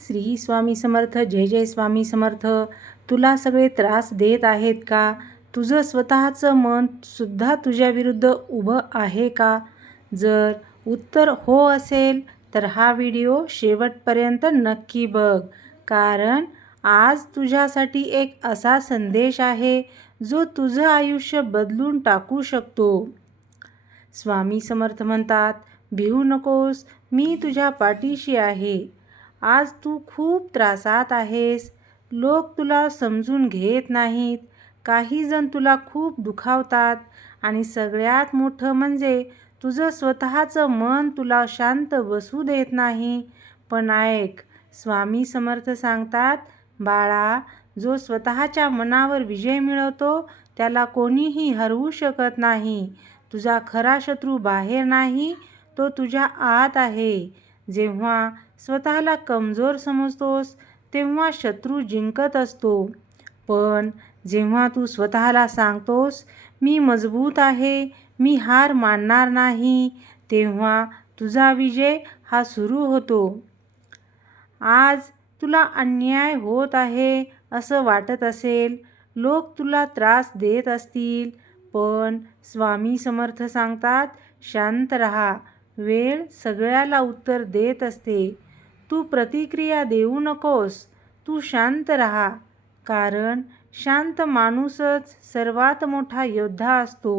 श्री स्वामी समर्थ. जय जय स्वामी समर्थ. तुला सगळे त्रास देत आहेत का? तुझं स्वतःचं मन सुद्धा तुझ्या विरुद्ध उभं आहे का? जर उत्तर हो असेल तर हा व्हिडिओ शेवटपर्यंत नक्की बघ, कारण आज तुझ्यासाठी एक असा संदेश आहे जो तुझं आयुष्य बदलून टाकू शकतो. स्वामी समर्थ म्हणतात, भिवू नकोस, मी तुझ्या पाठीशी आहे. आज तू खूप त्रासात आहेस. लोक तुला समजून घेत नाहीत. काही जण तुला खूप दुखावतात आणि सगळ्यात मोठं म्हणजे तुझं स्वतःचं मन तुला शांत बसू देत नाही. पण ऐक, स्वामी समर्थ सांगतात, बाळा, जो स्वतःच्या मनावर विजय मिळवतो त्याला कोणीही हरवू शकत नाही. तुझा खरा शत्रू बाहेर नाही, तो तुझ्या आत आहे. जेव्हा स्वतःला कमजोर समजतोस तेव्हा शत्रू जिंकत असतो. पण जेव्हा तू स्वतःला सांगतोस, मी मजबूत आहे, मी हार मानणार नाही, तेव्हा तुझा विजय हा सुरू होतो. आज तुला अन्याय होत आहे असं वाटत असेल, लोक तुला त्रास देत असतील, पण स्वामी समर्थ सांगतात, शांत रहा. वेळ सगळ्याला उत्तर देत असते. तू प्रतिक्रिया देऊ नकोस, तू शांत रहा, कारण शांत माणूसच सर्वात मोठा योद्धा असतो.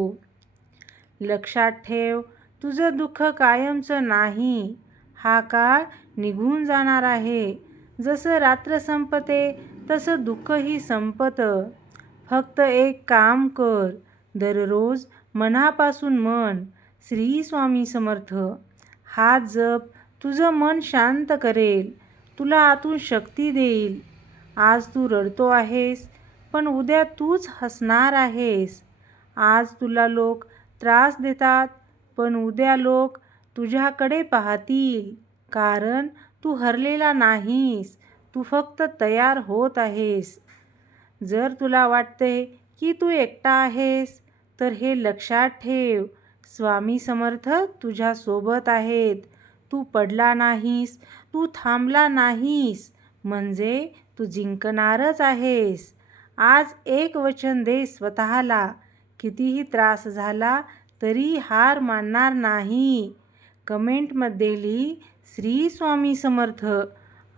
लक्षात ठेव, तुझं दुःख कायमचं नाही. हा काळ निघून जाणार आहे. जसं रात्र संपते तसं दुःखही संपतं. फक्त एक काम कर, दररोज मनापासून म्हण, श्री स्वामी समर्थ. हा जप तुझं मन शांत करेल, तुला आतून शक्ती देईल. आज तू रडतो आहेस, पण उद्या तूच हसणार आहेस. आज तुला लोक त्रास देतात, पण उद्या लोक तुझ्याकडे पाहतील, कारण तू हरलेला नाहीस, तू फक्त तयार होत आहेस. जर तुला वाटते की तू एकटा आहेस, तर हे लक्षात ठेव, स्वामी समर्थ तुझ्यासोबत आहेत. तू पडला नाहीस, तू थांबला नाहीस, म्हणजे तू जिंकणारच आहेस. आज एक वचन दे स्वतःला, कितीही त्रास झाला तरी हार मानणार नाही. कमेंटमध्ये लिही श्री स्वामी समर्थ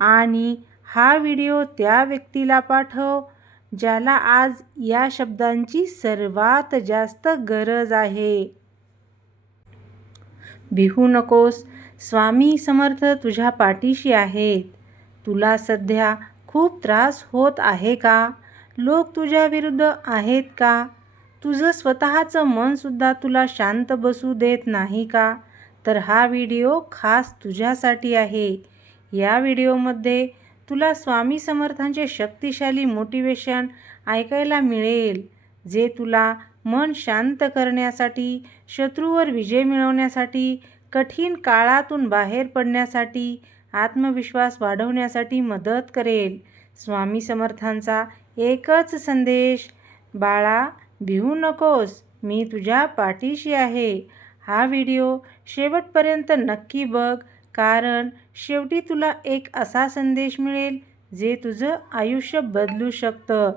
आणि हा व्हिडिओ त्या व्यक्तीला पाठव ज्याला आज या शब्दांची सर्वात जास्त गरज आहे. भिवू नकोस, स्वामी समर्थ तुझ्या पाठीशी आहेत. तुला सध्या खूप त्रास होत आहे का? लोक तुझ्या विरुद्ध आहेत का? तुझं स्वतःचं मनसुद्धा तुला शांत बसू देत नाही का? तर हा व्हिडिओ खास तुझ्यासाठी आहे. या व्हिडिओमध्ये तुला स्वामी समर्थांचे शक्तिशाली मोटिवेशन ऐकायला मिळेल, जे तुला मन शांत करण्यासाठी, शत्रूवर विजय मिळवण्यासाठी, कठीण काळातून बाहेर पडण्यासाठी, आत्मविश्वास वाढवण्यासाठी मदत करेल. स्वामी समर्थांचा एकच संदेश, बाळा, भिवू नकोस, मी तुझ्या पाठीशी आहे. हा व्हिडिओ शेवटपर्यंत नक्की बघ, कारण शेवटी तुला एक असा संदेश मिळेल जे तुझं आयुष्य बदलू शकतं.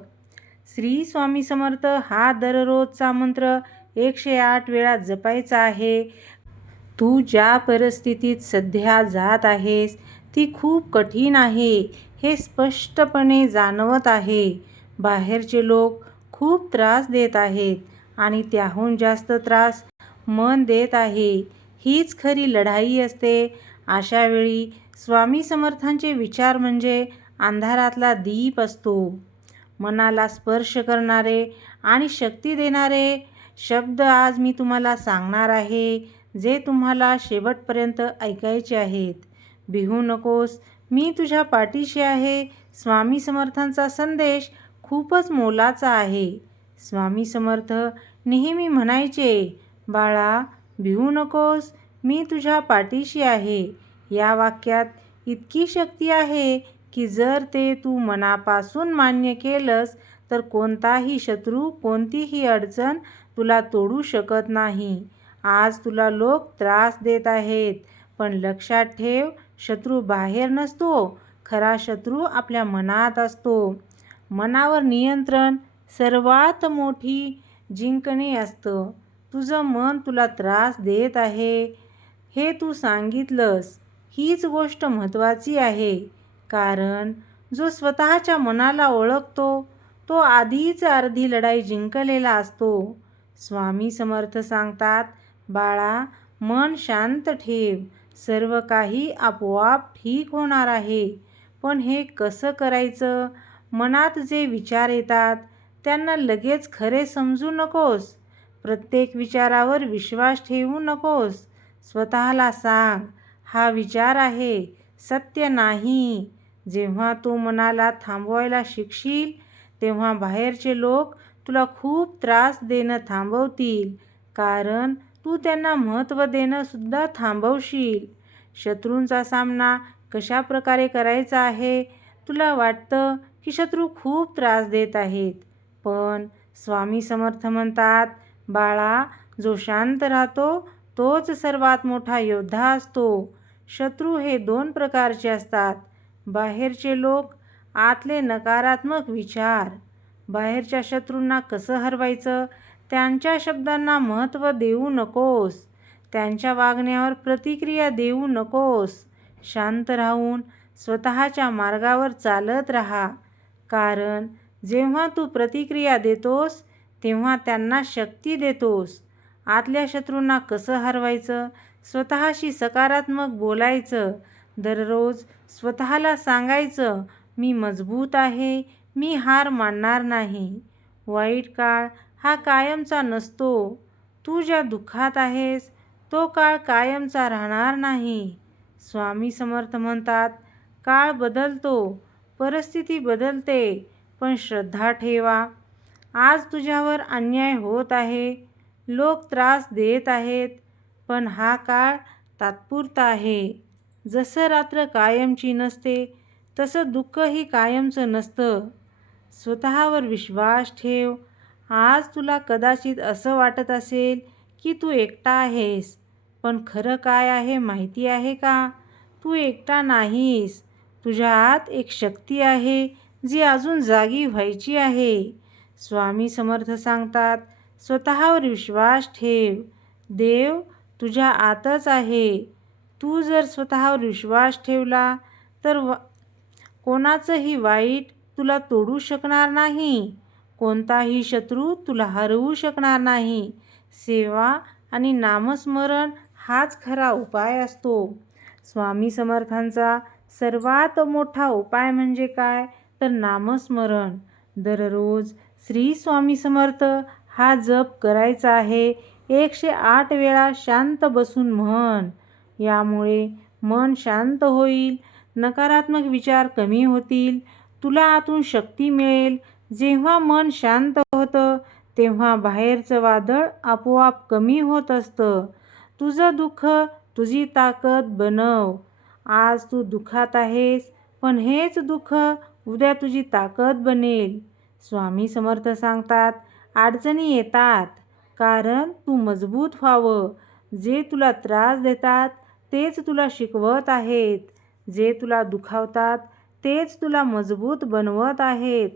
श्री स्वामी समर्थ हा दररोजचा मंत्र 108 वेळा जपायचा आहे. तू ज्या परिस्थितीत सध्या जात आहेस ती खूप कठीण आहे, हे स्पष्टपणे जाणवत आहे. बाहेरचे लोक खूप त्रास देत आहेत आणि त्याहून जास्त त्रास मन देत आहे. हीच खरी लढाई असते. अशा वेळी स्वामी समर्थांचे विचार म्हणजे अंधारातला दीप असतो. मनाला स्पर्श करणारे आणि शक्ती देणारे शब्द आज मी तुम्हाला सांगणार आहे, जे तुम्हाला शेवटपर्यंत ऐकायचे आहेत. भिवू नकोस, मी तुझ्या पाठीशी आहे. स्वामी समर्थांचा संदेश खूपच मोलाचा आहे. स्वामी समर्थ नेहमी म्हणायचे, बाळा, भिवू नकोस, मी तुझ्या पाठीशी आहे. या वाक्यात इतकी शक्ती आहे की जर ते तू मनापासून मान्य केलंस तर कोणताही शत्रू, कोणतीही अडचण तुला तोडू शकत नाही. आज तुला लोक त्रास देत आहेत, पण लक्षात ठेव, शत्रू बाहेर नसतो, खरा शत्रू आपल्या मनात असतो. मनावर नियंत्रण सर्वात मोठी जिंकणे असतं. तुझं मन तुला त्रास देत आहे हे तू सांगितलंस, हीच गोष्ट महत्त्वाची आहे. कारण जो स्वतःच्या मनाला ओळखतो तो आधीच अर्धी लढाई जिंकलेला असतो. स्वामी समर्थ सांगतात, बाळा, मन शांत ठेव, सर्व काही आपोआप ठीक होणार आहे. पण हे कसं करायचं? मनात जे विचार येतात त्यांना लगेच खरे समजू नकोस. प्रत्येक विचारावर विश्वास ठेवू नकोस. स्वतःला सांग, हा विचार आहे, सत्य नाही. जेव्हा तू मनाला थांबवायला शिकशील तेव्हा बाहेरचे लोक तुला खूप त्रास देणं थांबवतील. कारण तू त्यांना महत्त्व देणं सुद्धा थांबवशील. शत्रूंचा सामना कशा प्रकारे करायचा आहे? तुला वाटतं की शत्रू खूप त्रास देत आहेत, पण स्वामी समर्थ म्हणतात, बाळा, जो शांत राहतो तोच सर्वात मोठा योद्धा असतो. शत्रू हे 2 प्रकारचे असतात, बाहेरचे लोक, आतले नकारात्मक विचार. बाहेरच्या शत्रूंना कसं हरवायचं? त्यांच्या शब्दांना महत्त्व देऊ नकोस. त्यांच्या वागण्यावर प्रतिक्रिया देऊ नकोस. शांत राहून स्वतःच्या मार्गावर चालत राहा. कारण जेव्हा तू प्रतिक्रिया देतोस तेव्हा त्यांना शक्ती देतोस. आतल्या शत्रूंना कसं हरवायचं? स्वतःशी सकारात्मक बोलायचं. दररोज स्वतःला सांगायचं, मी मजबूत आहे, मी हार मानणार नाही. वाईट काळ हा कायमचा नसतो. तू ज्या दुःखात आहेस तो काळ कायमचा राहणार नाही. स्वामी समर्थ म्हणतात, काळ बदलतो, परिस्थिती बदलते, पण श्रद्धा ठेवा. आज तुझ्यावर अन्याय होत आहे, लोक त्रास देत आहेत, पण हा काळ तात्पुरता आहे. जसं रात्र कायमची नसते तसं दुःखही कायमचं नसतं. स्वतःवर विश्वास ठेव. आज तुला कदाचित असं वाटत असेल की तू एकटा आहेस, पण खरं काय आहे माहिती आहे का? तू एकटा नाहीस. तुझ्या आत एक शक्ती आहे जी अजून जागी व्हायची आहे. स्वामी समर्थ सांगतात, स्वतःवर विश्वास ठेव. देव तुझ्या आतच आहे. तू जर स्वतःवर विश्वास ठेवला तर कोणाचंही वाईट तुला तोडू शकणार नाही. कोणताही शत्रू तुला हरवू शकणार नाही. सेवा आणि नामस्मरण हाच खरा उपाय असतो. स्वामी समर्थांचा सर्वात मोठा उपाय म्हणजे काय? तर नामस्मरण. दररोज श्री स्वामी समर्थ हा जप करायचा आहे. 108 वेळा शांत बसून म्हण. यामुळे मन शांत होईल, नकारात्मक विचार कमी होतील, तुला आतून शक्ती मिळेल. जेव्हा मन शांत होतं तेव्हा बाहेरचं वादळ आपोआप कमी होत असतं. तुझं दुःख तुझी ताकद बनव. आज तू दुःखात आहेस, पण हेच दुःख उद्या तुझी ताकद बनेल. स्वामी समर्थ सांगतात, अडचणी येतात कारण तू मजबूत व्हावं. जे तुला त्रास देतात तेच तुला शिकवत आहेत. जे तुला दुखावतात तेच तुला मजबूत बनवत आहेत.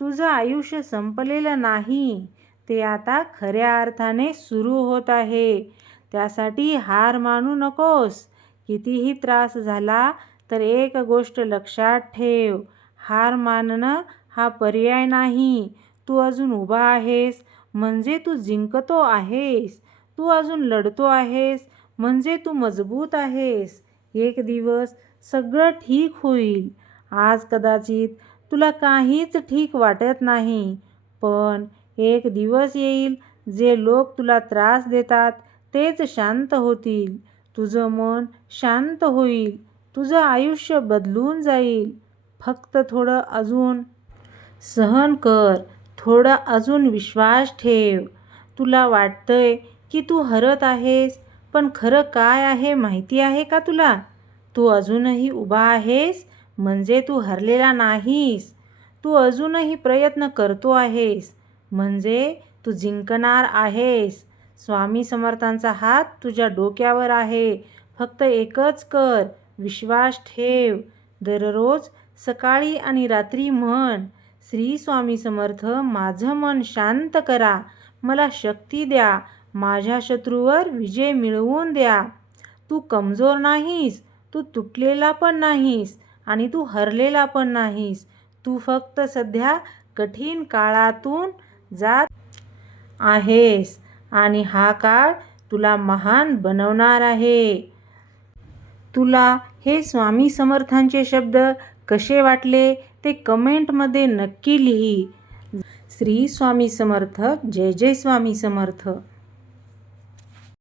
तुझं आयुष्य संपलेलं नाही, ते आता खऱ्या अर्थाने सुरू होत आहे. त्यासाठी हार मानू नकोस. कितीही त्रास झाला तर एक गोष्ट लक्षात ठेव, हार मानणं हा पर्याय नाही. तू अजून उभा आहेस म्हणजे तू जिंकतो आहेस. तू अजून लढतो आहेस म्हणजे तू मजबूत आहेस. एक दिवस सगळं ठीक होईल. आज कदाचित तुला काहीच ठीक वाटत नाही, पण एक दिवस येईल जे लोक तुला त्रास देतात तेच शांत होतील. तुझं मन शांत होईल. तुझं आयुष्य बदलून जाईल. फक्त थोडं अजून सहन कर, थोडा अजून विश्वास ठेव. तुला वाटतंय की तू हरत आहेस, पण खरं काय आहे माहिती आहे का तुला? तू अजूनही उभा आहेस म्हणजे तू हरलेला नाहीस. तू अजूनही प्रयत्न करतो आहेस म्हणजे तू जिंकणार आहेस. स्वामी समर्थांचा हात तुझ्या डोक्यावर आहे. फक्त एकच कर, विश्वास ठेव. दररोज सकाळी आणि रात्री म्हण, श्री स्वामी समर्थ, माझं मन शांत करा, मला शक्ती द्या, माझ्या शत्रूवर विजय मिळवून द्या. तू कमजोर नाहीस, तू तुटलेला पण नाहीस आणि तू हरलेला पण नाहीस. तू फक्त सध्या कठीण काळातून जात आहेस आणि हा काळ तुला महान बनवणार आहे. तुला हे स्वामी समर्थांचे शब्द कसे वाटले ते कमेंटमध्ये नक्की लिही. श्री स्वामी समर्थ. जय जय स्वामी समर्थ.